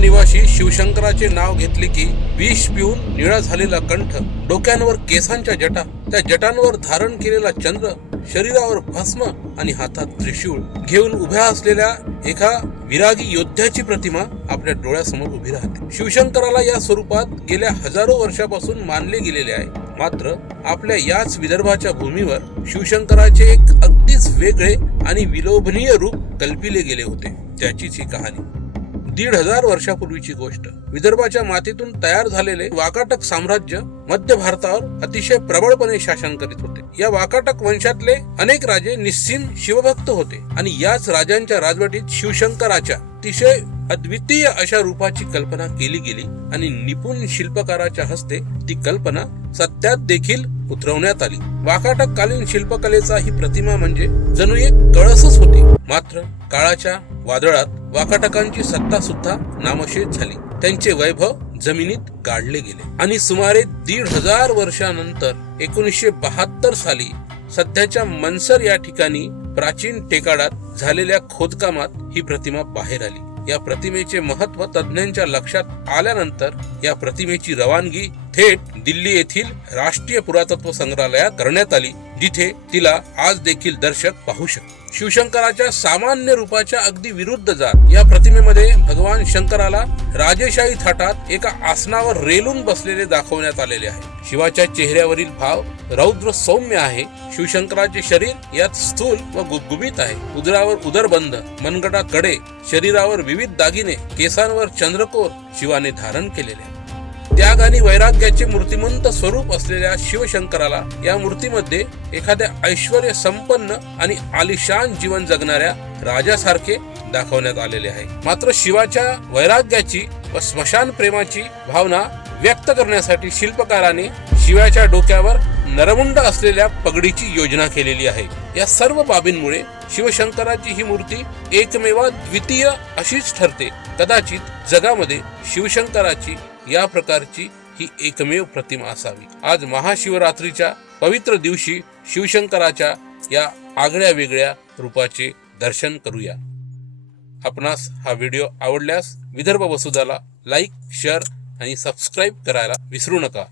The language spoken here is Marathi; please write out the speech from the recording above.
निवासी शिवशंकराचे नाव घेतले की विष पिऊन निळा झालेला कंठ डोक्यांवर केसांच्या जटा त्या जटांवर धारण केलेला चंद्र शरीरावर भस्म आणि हातात त्रिशूळ घेऊन उभ्या असलेल्या एका विरागी योद्ध्याची प्रतिमा आपल्या डोळ्यासमोर उभी राहते. शिवशंकराला या स्वरूपात गेल्या हजारो वर्षापासून मानले गेलेले आहे. मात्र आपल्या याच विदर्भाच्या भूमीवर शिवशंकराचे एक अगदीच वेगळे आणि विलोभनीय रूप कल्पिले गेले होते. त्याचीच ही कहाणी. दीड हजार वर्षापूर्वीची गोष्ट. विदर्भाच्या मातीतून तयार झालेले वाकाटक साम्राज्य मध्य भारतावर अतिशय प्रबळपणे शासन करीत होते. या वाकाटक वंशातले अनेक राजे निस्सिम शिवभक्त होते आणि याच राजांच्या राजवटीत शिवशंकराच्या अतिशय अद्वितीय अशा रूपाची कल्पना केली गेली आणि निपुण शिल्पकाराच्या हस्ते ती कल्पना सत्यात देखील उतरवण्यात आली. वाकाटक कालीन शिल्पकलेचा ही प्रतिमा म्हणजे जणू एक कळसच होती. मात्र काळाच्या वादळात वाकाटकांची सत्ता सुद्धा नामशेष झाली. त्यांचे वैभव जमिनीत गाडले गेले. आणि सुमारे दीड हजार वर्षानंतर एकोणीसशे बहात्तर साली सध्याच्या मनसर या ठिकाणी प्राचीन टेकाडात झालेल्या खोदकामात ही प्रतिमा बाहेर आली. या प्रतिमेचे महत्त्व तज्ज्ञांच्या लक्षात आल्यानंतर या प्रतिमेची रवानगी थेट दिल्ली येथील राष्ट्रीय पुरातत्व संग्रहालयात करण्यात आली जिथे तिला आज देखील दर्शक पाहू शकतात. शिवशंकराच्या सामान्य रूपाच्या अगदी विरुद्ध जात या प्रतिमेमध्ये भगवान शंकराला राजेशाही थाटात एका आसनावर रेलून बसलेले दाखवण्यात आलेले आहे. शिवाच्या चेहऱ्यावरील भाव रौद्र सौम्य आहे. शिवशंकराचे शरीर यात स्थूल व गुबगुबीत आहे. उदरावर उदरबंध मनगटात कडे शरीरावर विविध दागिने केसांवर चंद्रकोर शिवाने धारण केलेले आहे त्याग आणि वैराग्याचे मूर्तिमंत स्वरूप असलेल्या शिवशंकराला या मूर्तीमध्ये एखाद्या ऐश्वर संपन्न आणि आलिशान जीवन जगणाऱ्या राजासारखे दाखवण्यात आलेले आहे. मात्र शिवाच्या वैराग्याची व स्मशान प्रेमाची भावना व्यक्त करण्यासाठी शिल्पकाराने शिवाच्या डोक्यावर नरमुंड असलेल्या पगडीची योजना केलेली आहे. या सर्व बाबींमुळे शिवशंकराची ही मूर्ती एकमेवा द्वितीय अशीच ठरते. कदाचित जगामध्ये शिवशंकराची या प्रकारची ही एकमेव प्रतिमा असावी. आज महाशिवरात्रीच्या पवित्र दिवशी शिवशंकराच्या या आगळ्या वेगळ्या रूपाचे दर्शन करूया. आपणास हा व्हिडिओ आवडल्यास विदर्भ वसुधाला लाईक शेअर आणि सबस्क्राईब करायला विसरू नका.